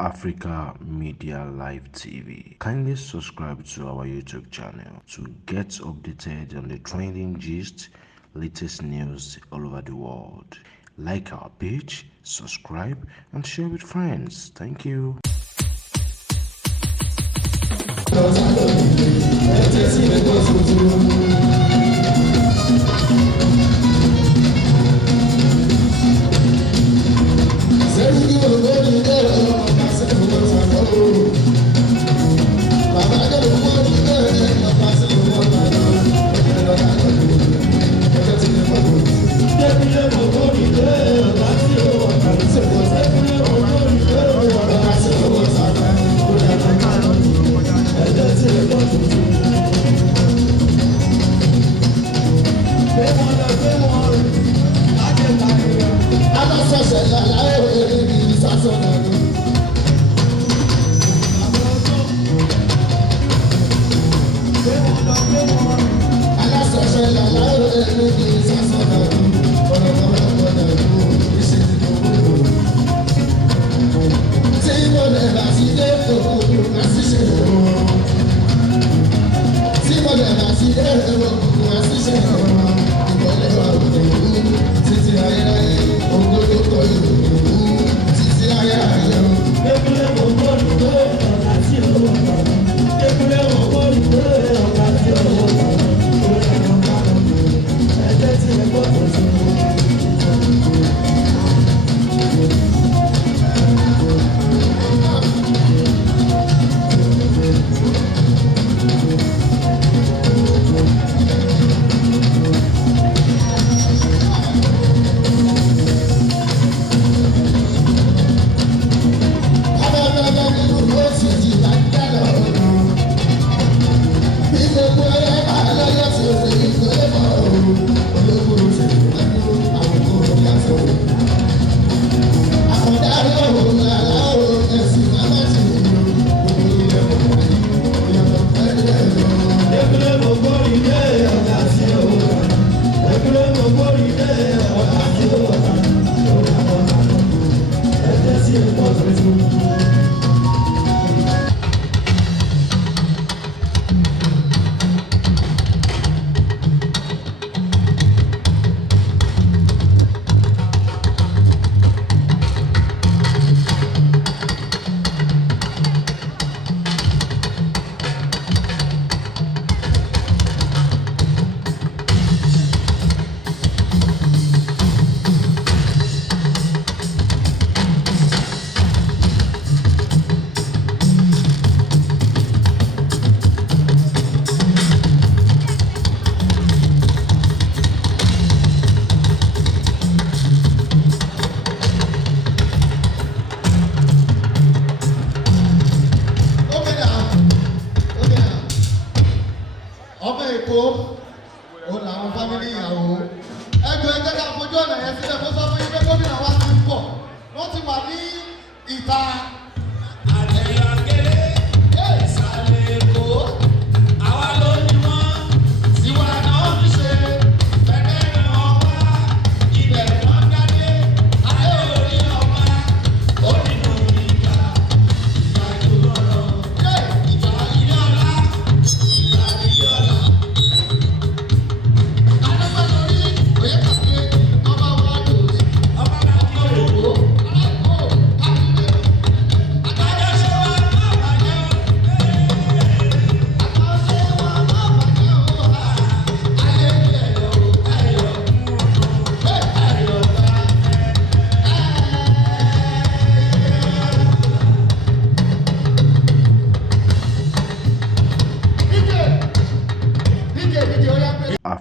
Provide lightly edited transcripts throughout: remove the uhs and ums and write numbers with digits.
Africa Media Live TV. Kindly subscribe to our YouTube channel to get updated on the trending gist, latest news all over the world. Like our page, subscribe, and share with friends. Thank you.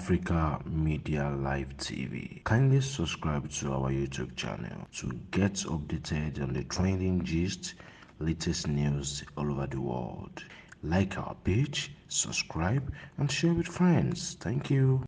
Africa Media Live TV. Kindly subscribe to our YouTube channel to get updated on the trending gist, latest news all over the world. Like our page, subscribe, and share with friends. Thank you.